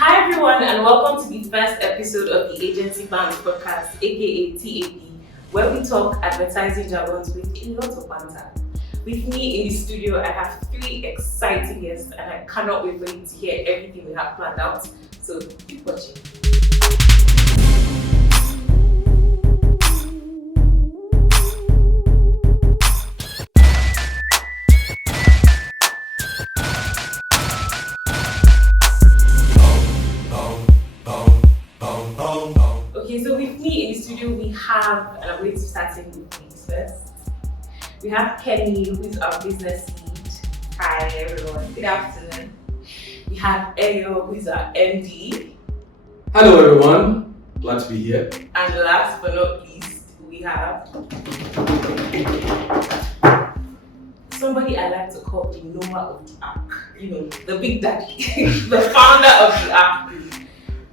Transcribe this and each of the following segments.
Hi everyone, and welcome to the first episode of the Agency Bants podcast, aka TAB, where we talk advertising jargons with a lot of banter. With me in the studio, I have three exciting guests, and I cannot wait for you to hear everything we have planned out. So keep watching. Okay, so with me in the studio we have, and I'm going to start saying good names first. We have Kenny, who is our business lead. Hi everyone. Good afternoon. We have Ekeno, who is our MD. Hello everyone. Glad to be here. And last but not least, we have somebody I like to call the Noah of the Ark. You know, the big daddy, the founder of the Ark.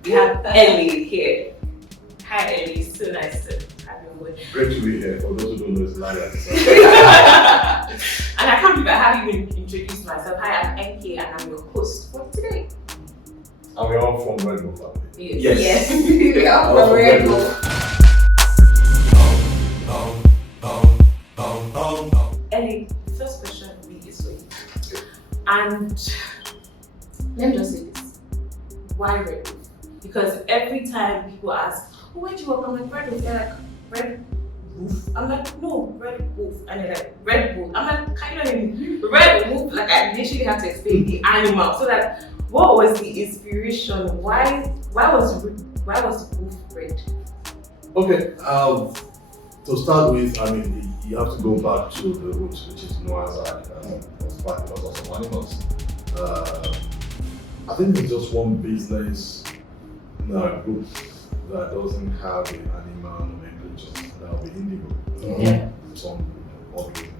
We have Ellie here. Hi Ellie, so nice to have you on board. Great to be here. For those who don't know, it's Lanre. And I can't believe I haven't even introduced myself. Hi, I'm NK and I'm your host for today. And we're all from RedWolf family. Yes. We are from RedWolf. Ellie, first question for me is for you. And let me just say this. Why RedWolf? Because every time people ask, oh, where do you work? I'm like, RedWolf. They're like, RedWolf? I'm like, no, RedWolf. And they're like, RedWolf. I'm like, can you not hear me? RedWolf, like I literally had to explain the animal. So that, what was the inspiration? Why was wolf red? Okay, to start with, I mean, you have to go back to the roots, which is Noah's Ark. Was back because of some animals. I think it's just one business group that doesn't have an animal nomenclature. That will be indigo. Yeah. Some obvious,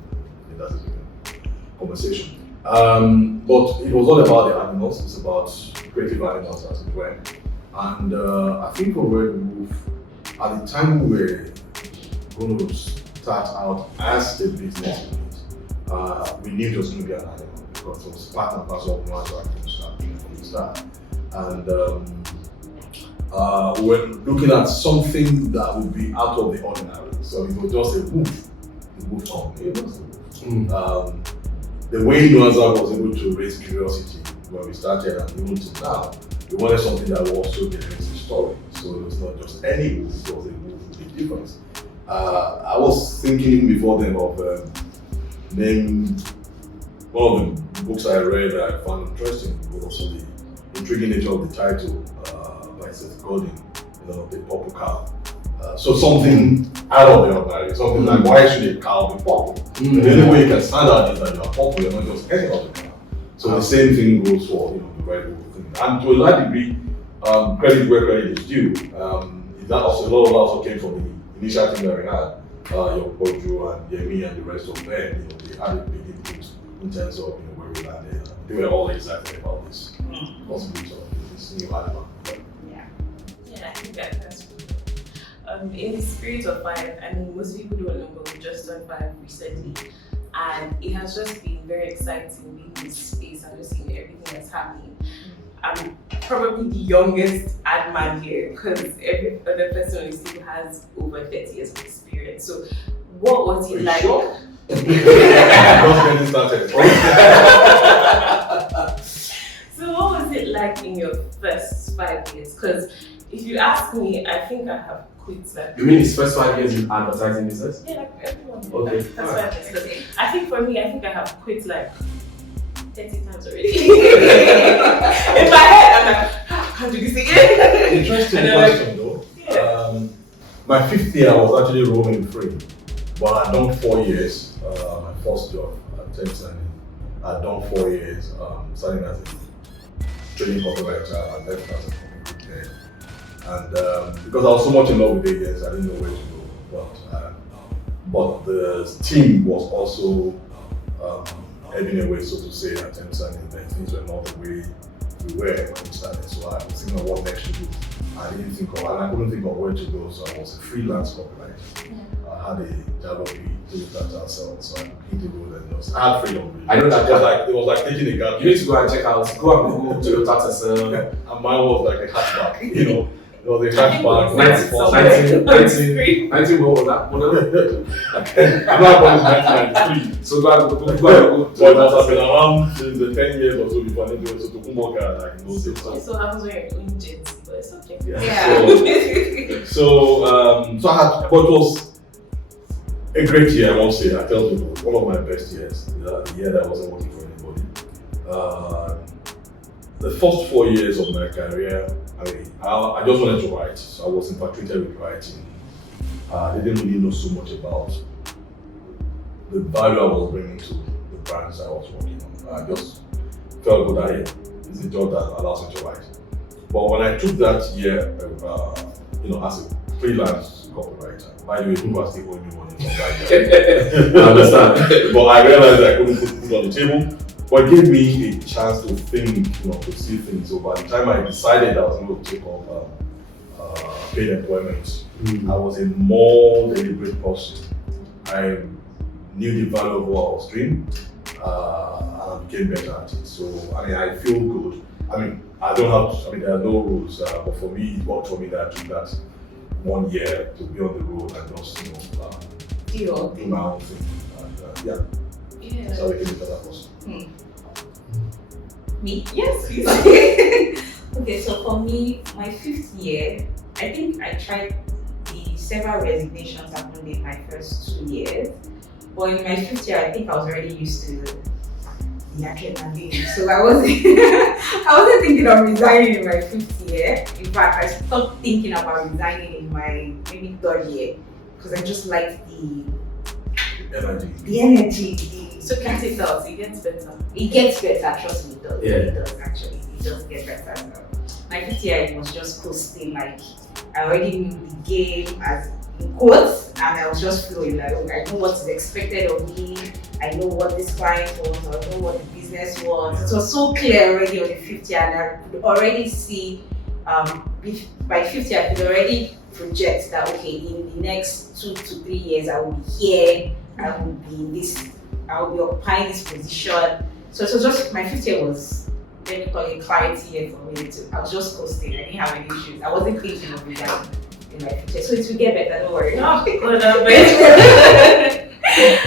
that's a different conversation. But it was all about the animals. It's about creative animals, as it were. And I think for RedWolf, at the time we were going to start out as a business unit, we knew it was going to be an animal because it was part and parcel of Noah's Ark from the start. And we were looking at something that would be out of the ordinary. So it was just a wolf. The wolf company. It was a wolf. The way Noah's Ark was able to raise curiosity when we started and even to now, we wanted something that would also generate a story. So it was not just any wolf, it was a wolf with a difference. I was thinking even before then of name one of the books I read that I found interesting was also the intriguing nature of the title by Seth Godin, the purple cow. So something out of the ordinary, something like why should a cow be purple? The only way you can stand out is that you are purple, you're not just any other cow. So the same thing goes for the RedWolf thing. And to a large degree, credit where credit is due. That also, a lot of that also came from the initial team that we had. Yokojo and Yemi and the rest of them, they had a big input in terms of where we landed. They were all excited about this possibility of this new animal. Yeah, I think that's cool. In the spirit of 5, I mean, most people don't know, but we just done 5 recently, and it has just been very exciting being in this space and just seeing everything that's happening. I'm probably the youngest ad man here because every other person on this team has over 30 years of experience. So, what was it like? Sure? Just getting started. So, what was it like in your first 5 years? Because if you ask me, I think I have quit. Like, You mean his first 5 years in advertising business? yeah, like everyone. Okay. That's why I said. I think for me, I think I have quit like 30 times already. In my head, I'm like, how do this again? Interesting And question though. Yeah. My 5th year, I was actually roaming free. But I'd done 4 years, my first job at Agencylife. I'd done 4 years, starting as a training copywriter and left as a copy group. And because I was so much in love with agents, I didn't know where to go. But the team was also heading away, so to say, at Agencylife. Things were not the way we were when we started. So I was thinking of what next to do. I couldn't think of where to go, so I was a freelance copywriter. Yeah. I had a job we did that ourselves, so I hit the road and just I had freedom. Really. I know that it was like taking a gap. You need to go and check out, go and Google Toyota Tesla. And mine was like a hatchback, you know. It was a hatchback. 19 what was that model? I'm not born in 1993. So go and But it must have been around since the 10 years or so before I did so to Kumboka like in those days. So happens when you're doing jets, but it's okay. Yeah. So I had, but it was a great year, I must say. I tell people, one of my best years. The year that I wasn't working for anybody. The first 4 years of my career, I just wanted to write, so I was infatuated with writing. They didn't really know so much about the value I was bringing to the brands I was working on. I just felt good that it's a job that allows me to write. But when I took that year, as a freelance copywriter, by the way, people are still owing me money from that year. I understand. But I realized I couldn't put food on the table. But it gave me a chance to think, to see things. So by the time I decided I was going to take up paid employment, I was a more deliberate person. I knew the value of what I was doing, and I became better at it. So I feel good. There are no rules, but for me, it worked for me that I took that 1 year to be on the road and just do my own thing. And so I became a better person. Me? Yes, please. Okay, so for me, my 5th year, I think I tried several resignations happened in my first 2 years. But in my 5th year, I think I was already used to the adrenaline. So I wasn't thinking of resigning in my 5th year. In fact, I stopped thinking about resigning in my maybe 3rd year because I just liked the energy. So can't it out? It gets better. It gets better, trust me, it does. Yeah. It does actually. It does get better. So my 5th year it was just coasting, like I already knew the game as in quotes and I was just flowing. I know what is expected of me, I know what this client wants, I know what the business wants. It was so clear already on the 5th year and I could already see by 5th year I could already project that okay, in the next 2 to 3 years I will be here, I will be in this, I will be occupying this position. So it was just, my 5th year was, let me call it clarity year for me too. I was just coasting, I didn't have any issues. I wasn't thinking of it down in my 5th year. So it will get better, don't worry. Oh, good,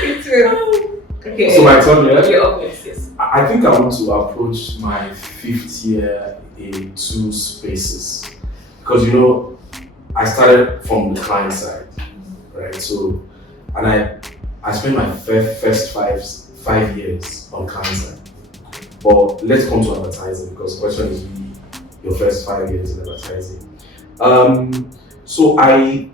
It will. Okay. So my turn, yeah? You're up next, yes. I think I want to approach my 5th year in 2 spaces. Because I started from the client side, right? So, and I spent my first 5 years on client side. But let's come to advertising because the question is really your first 5 years in advertising. So I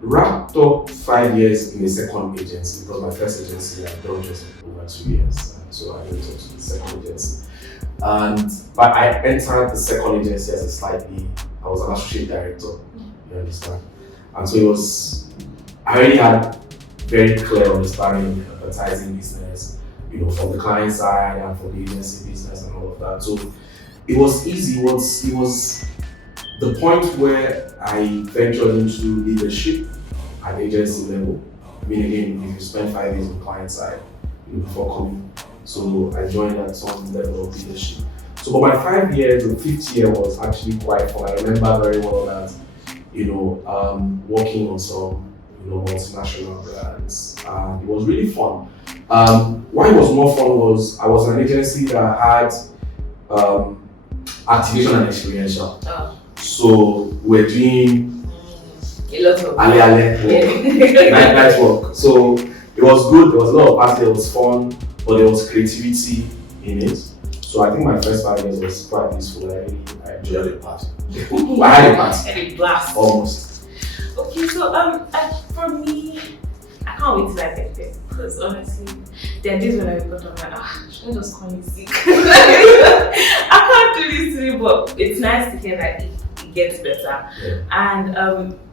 wrapped up 5 years in the second agency because my first agency I'd done just over 2 years. So I went up to the second agency. But I entered the second agency as I was an associate director, you understand? And so I already had very clear understanding of the advertising business, from the client side and from the agency business and all of that. So it was easy. It was the point where I ventured into leadership at agency level. Again, if you spend 5 years on the client side, before coming. So I joined at some level of leadership. So but my 5 years, the 5th year was actually quite fun. I remember very well that, working on some multinational brands. It was really fun. Why it was more fun was I was an agency that had activation and experiential. Oh. So we're doing A lot of night work. So it was good. There was a lot of party. It was fun, but there was creativity in it. So I think my first 5 years was quite peaceful. I enjoyed the party. I had a party. And a blast. Almost. Okay, so for me, I can't wait till I get there because honestly, there are days when I wake up and I'm like, should I just call you sick? I can't do this today, but it's nice to hear that it gets better. Yeah. And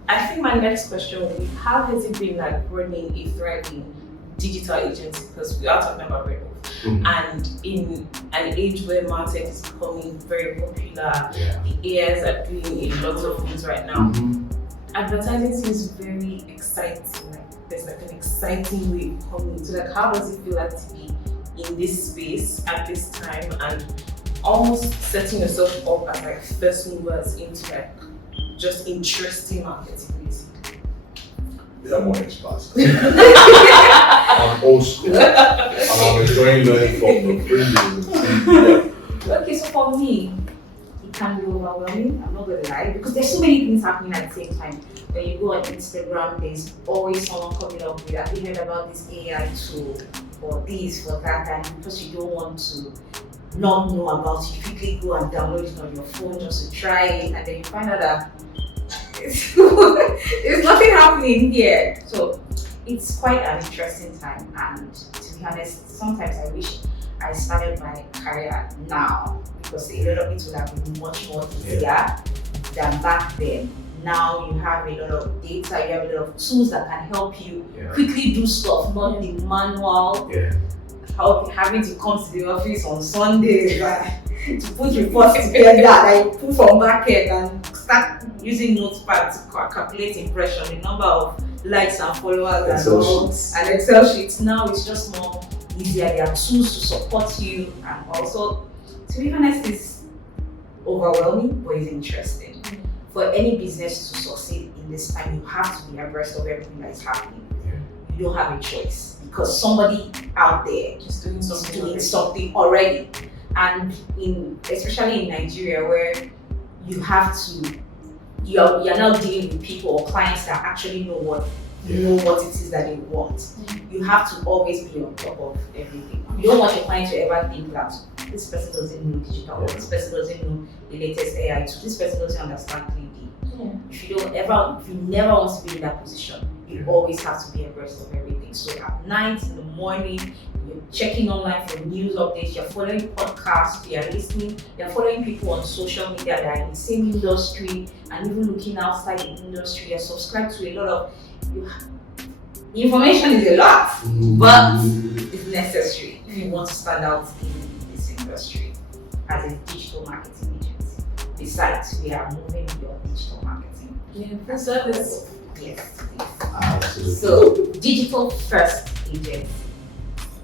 I think my next question will be, how has it been like running a thriving digital agency? Because we are talking about RedWolf. And in an age where martech is becoming very popular, Yeah. the AIs are doing a lot of things right now. Mhm. Advertising seems very exciting. Like there's like an exciting way coming. So like, how does it feel like to be in this space at this time and almost setting yourself up as like first movers into like just interesting marketing, basically? They are more experts. I'm old school. And I'm enjoying learning from the fringes. Okay, so for me, it can be overwhelming, I'm not gonna lie, because there's so many things happening at the same time. When you go on Instagram, there's always someone coming up with, have you heard about this AI tool, or this, for that, and because you don't want to not know about it, you quickly go and download it on your phone just to try it, and then you find out that there's nothing happening here. So it's quite an interesting time, and to be honest, sometimes I wish I started my career now, because a lot of it would have been much more easier than back then. Now you have a lot of data, you have a lot of tools that can help you quickly do stuff, not the manual, having to come to the office on Sunday to put reports together that you pull from back end and start using Notepad to calculate impression, the number of likes and followers and Excel sheets. Now it's just more easier. There are tools to support you, and also, to be honest, it's overwhelming, but it's interesting. For any business to succeed in this time, you have to be abreast of everything that is happening. You don't have a choice, because somebody out there Just doing something already. And especially in Nigeria, where you have to, you're now dealing with people or clients that actually know what it is that they want. You have to always be on top of everything. You don't want your client to ever think that this person doesn't know digital, or this person doesn't know the latest AI tool, this person doesn't understand 3D. If you never want to be in that position, you always have to be abreast of everything. So at night, in the morning, you're checking online for news updates, you're following podcasts, you're listening, you're following people on social media that are in the same industry, and even looking outside the industry. You're subscribed to a lot of information is a lot, but it's necessary if you want to stand out in this industry as a digital marketing agency. Besides, we are moving beyond digital marketing. Full service. Yes. Absolutely. So, digital first agency.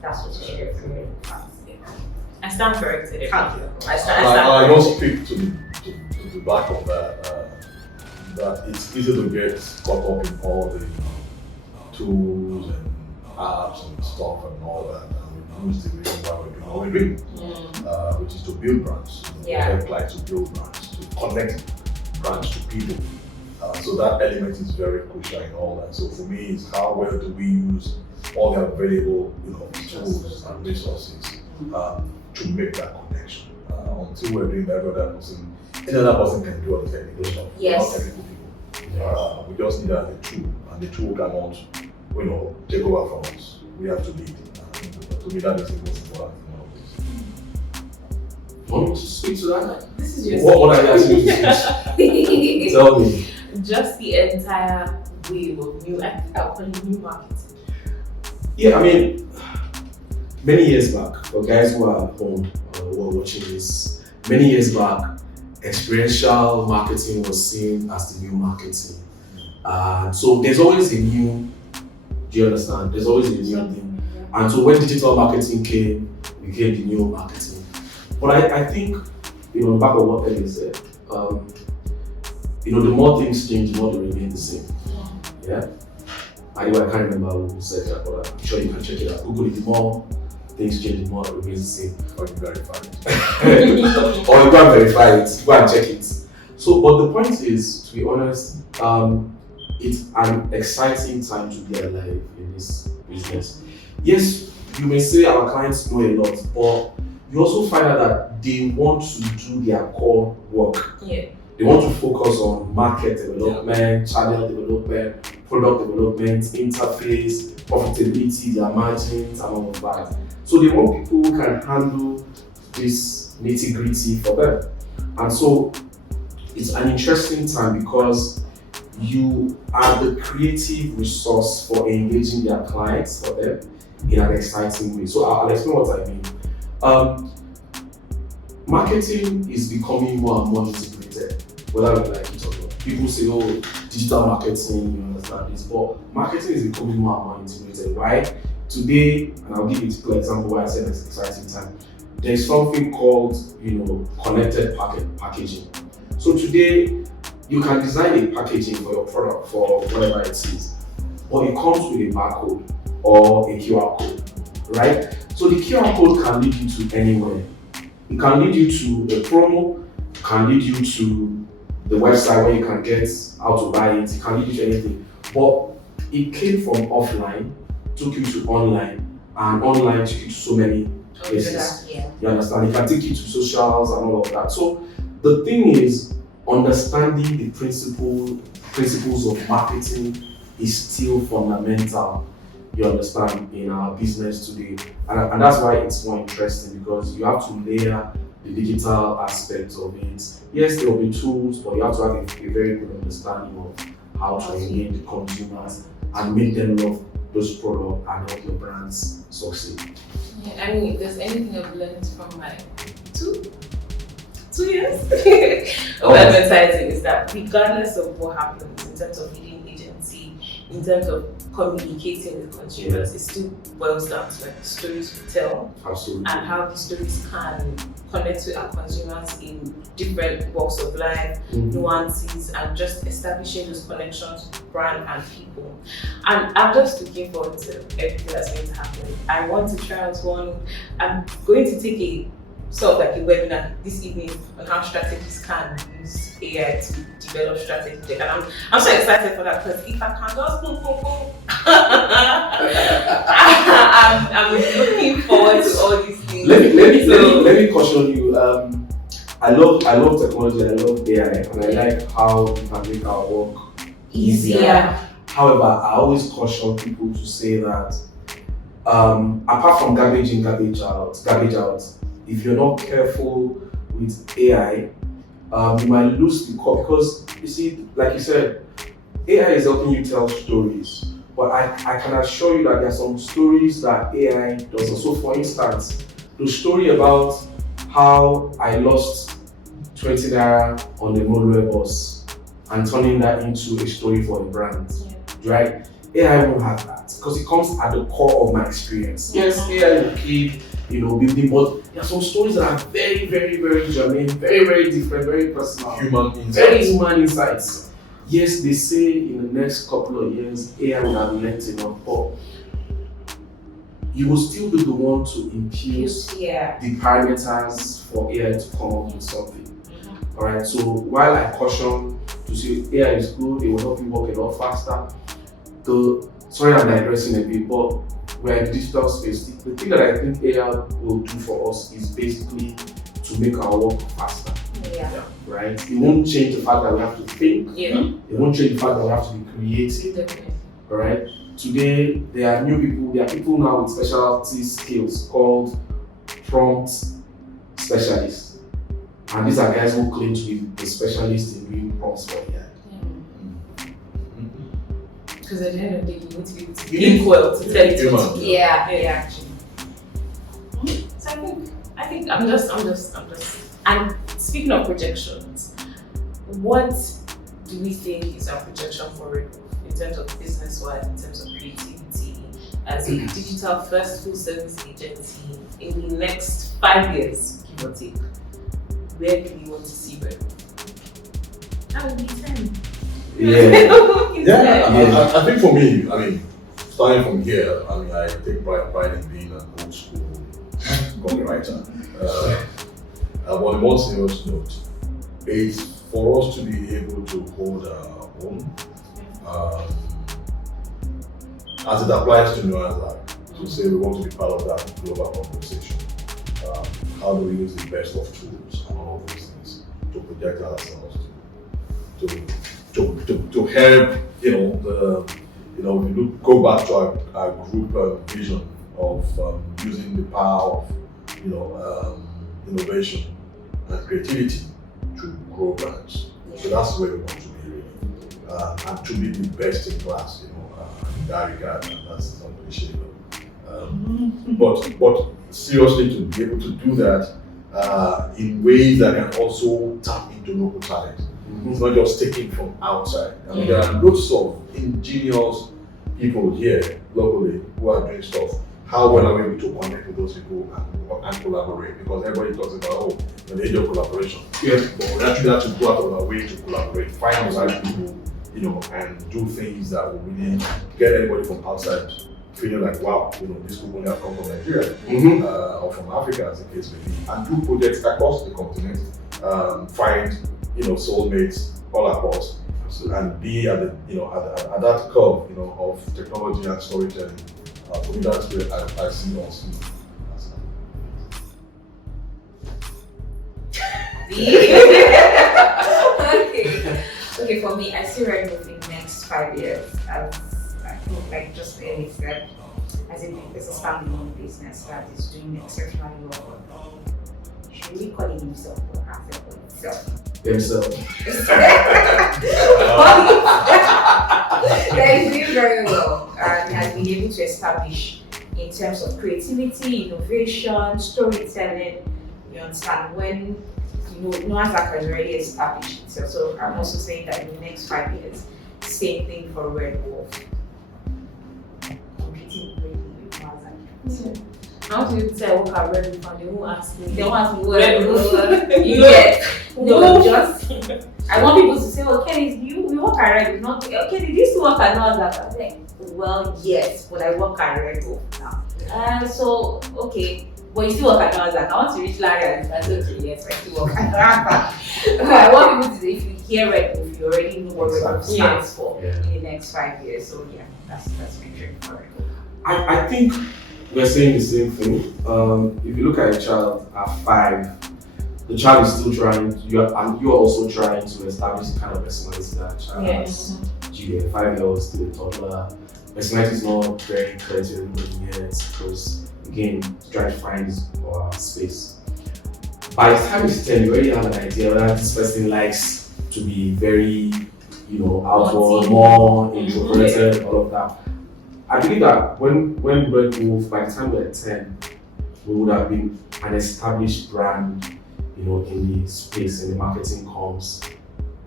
That's what you share for your fans. I stand corrected. Thank you. I don't speak to the back of that. That it's easy to get caught up in all the tools and apps and stuff and all that, and we lose the reason why we're doing what we're doing, which is to build brands. Help clients to build brands, to connect brands to people. So that element is very crucial in all that. So for me, it's how well do we use all the available tools and resources to make that connection. Until we're doing that, another person can do all the technical stuff. Yes. Not technical people. We just need that as a tool, and the tool cannot, take over from us. We have to lead. To me, that is the most important thing of this. Want me to speak to that? This is your What are you asking me to speak? Tell me. Just the entire wave of new marketing. Yeah, I mean, many years back, for guys who are at home who are watching this, many years back, experiential marketing was seen as the new marketing. So there's always a new, do you understand? There's always a new thing. And so when digital marketing came, it became the new marketing. But I think, back on what Ellie said, the more things change, the more they remain the same. Yeah? I can't remember who said that, but I'm sure you can check it out. Google it, the more things change, the more it remains the same. Or you verify it. Or you go and verify it, go and check it. So, but the point is, to be honest, it's an exciting time to be alive in this business. Yes, you may say our clients know a lot, but you also find out that they want to do their core work. Yeah. They want to focus on market development, channel development, product development, interface, profitability, their margins, and all of that. So they want people who can handle this nitty-gritty for them. And so it's an interesting time because you are the creative resource for engaging their clients for them. in an exciting way. So I'll explain what I mean. Marketing is becoming more and more integrated, whether we like it or not. People say, oh, digital marketing, you understand this, but marketing is becoming more and more integrated. Why? Today, and I'll give you a typical example why I said it's exciting time. There's something called, connected packaging. So today, you can design a packaging for your product, for whatever it is, but it comes with a barcode or a QR code, right? So the QR code can lead you to anywhere. It can lead you to a promo, it can lead you to the website where you can get how to buy it, it can lead you to anything. But it came from offline, took you to online, and online took you to so many places. Yeah. You understand? It can take you to socials and all of that. So the thing is, understanding the principles of marketing is still fundamental, you understand, in our business today. And that's why it's more interesting, because you have to layer the digital aspect of it. Yes, there will be tools, but you have to have a very good understanding of how to engage the consumers and make them love those products and help your brands succeed. Yeah, I mean, if there's anything I've learned from my two years of advertising, is that regardless of what happens in terms of leading agency, in terms of communicating with consumers, it still boils down to like stories we tell. Absolutely. And how the stories can connect with our consumers in different walks of life, nuances, and just establishing those connections with brand and people. And I'm just looking forward to everything that's going to happen. I want to try out one. I'm going to take a sort of like a webinar this evening on how strategists can use AI to develop strategy. And I'm so excited for that, because if I can just boom, boom, boom, I'm looking forward to all these things. Let me caution you. I love technology, I love AI, and I like how you can make our work easier. However, I always caution people to say that apart from garbage in, garbage out, if you're not careful with AI, you might lose the core, because you see, like you said, AI is helping you tell stories, but I can assure you that there are some stories that AI doesn't. So for instance, the story about how I lost 20 naira on the motorway bus and turning that into a story for a brand, right? AI won't have that, because it comes at the core of my experience. Yes, AI will keep, building, but there are some stories that are very, very, very germane, very, very different, very personal. Very human insights. Yes, they say in the next couple of years, AI will have learned enough, but you will still be the one to impute the parameters for AI to come up with something. Alright, so while I caution to say AI is good, it will help you work a lot faster. Sorry, I'm digressing a bit, but we're in the digital space. The thing that I think AI will do for us is basically to make our work faster. Right? It won't change the fact that we have to think. It won't change the fact that we have to be creative. Alright? Today, there are people now with specialty skills called prompt specialists. And these are guys who claim to be the specialists in doing prompts for AI. Because at the end of the day, you need to be able to think well to tell it what to do. Actually. So I think I'm just. And speaking of projections, what do we think is our projection for RedWolf in terms of business-wise, in terms of creativity, as a digital first full-service agency in the next 5 years, give or take? Where do we want to see RedWolf? That would be 10. I think for me, starting from here, I take pride in being an old school copywriter. But the one serious note is for us to be able to hold our own, as it applies to Nasdaq, to say we want to be part of that global conversation. How do we use the best of tools and all those things to project ourselves to help, go back to our group vision of using the power of, innovation and creativity to grow brands. So that's where we want to be really, and to be the best in class, in that regard, and that's unappreciable. But seriously, to be able to do that in ways that can also tap into local talent. It's not just taking from outside. I mean, there are lots of ingenious people here locally who are doing stuff. How well are we able to connect with those people and collaborate? Because everybody talks about, the age of collaboration. Yeah. But we actually have to go out of our way to collaborate, find the right people, and do things that will really get anybody from outside feeling like, wow, these people have come from Nigeria or from Africa, as the case may be, and do projects across the continent, find soulmates all across, and be at at that curve of technology and storytelling. For me, that's where I see us. Okay, for me, I see RedWolf in the next 5 years as, I think, like just Ellie said, as a standalone business that is doing exceptionally well. Should we call it himself or herself or itself? Themselves. That is doing very well and has been able to establish in terms of creativity, innovation, storytelling. You understand when Noazak has already established itself. So I'm also saying that in the next 5 years, same thing for RedWolf. Competing greatly with Noazak. I want to say I work at RedWolf and they won't ask me. They don't ask me RedWolf. You get. No, just I want people to say, okay, we work at RedWolf. Not okay, did you still work at Noazak? I'm like, well, yes, but I work at RedWolf now. So okay. But you still work at Noazak. I want to reach Lanre and that's okay, yes, I still work at Noazak. I want people to say, if you hear RedWolf, you already know what RedWolf stands for in the next 5 years. So yeah, that's my dream for RedWolf. I think we're saying the same thing. If you look at a child at 5, the child is still trying, you're also trying to establish the kind of personality that child has. Julia, 5-year-old, still a toddler. Personality is not very clear to everybody yet because, again, trying to find space. By the time he's 10, you already have an idea whether this person likes to be very, outward, more introverted, all of that. I believe that when RedWolf, by the time we're 10, we would have been an established brand, in the space, in the marketing comms.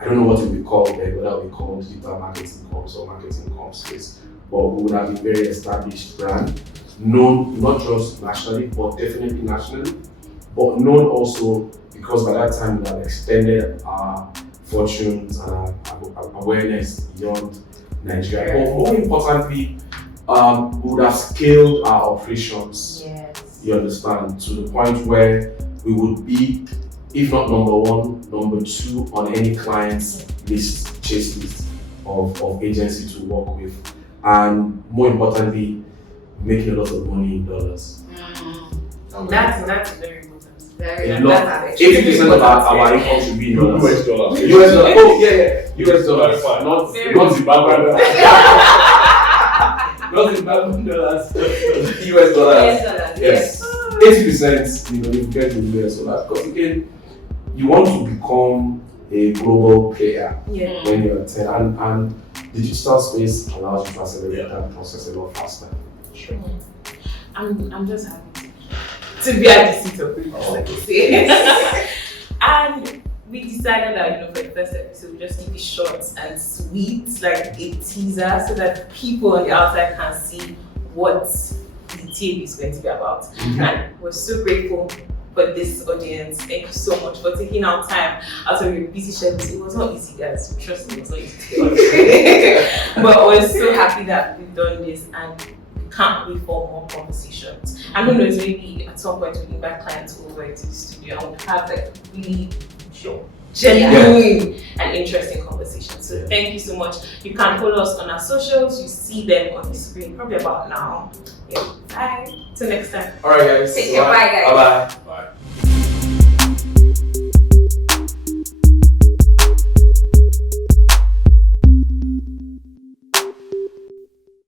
I don't know what it will be called then, whether it will be called digital marketing comms or marketing comms space, but we would have been very established brand, known not just nationally, but definitely nationally, but known also because by that time we have extended our fortunes and our awareness beyond Nigeria. But more importantly, we would have scaled our operations, you understand, to the point where we would be, if not number 1, number 2 on any client's chase list of agency to work with. And more importantly, making a lot of money in dollars. That's very important. A lot. 80% of our income should be in dollars. US dollars. US dollars. Oh yeah. US dollars. Not Zimbabwean dollars. Not Zimbabwean dollars. US dollars. Yes. 80%, you get the US dollars. Because again, you want to become a global player when you're 10, and digital space allows you to accelerate that process a lot faster. Sure. I'm just happy to be at the seat of privilege, like you say. And we decided that for the first episode, we just keep it short and sweet, like a teaser, so that people on the outside can see what the tape is going to be about. And we're so grateful for this audience. Thank you so much for taking out time out of your busy schedules. It was not easy, guys. Trust me, it was not easy to do. But we're so happy that we've done this and we can't wait for more conversations. And who knows, maybe at some point we can invite clients over into the studio and we'll have really genuine and interesting conversations. So thank you so much. You can follow us on our socials. You see them on the screen probably about now. Bye. Till next time. Alright guys. Take care. Bye guys. Bye bye.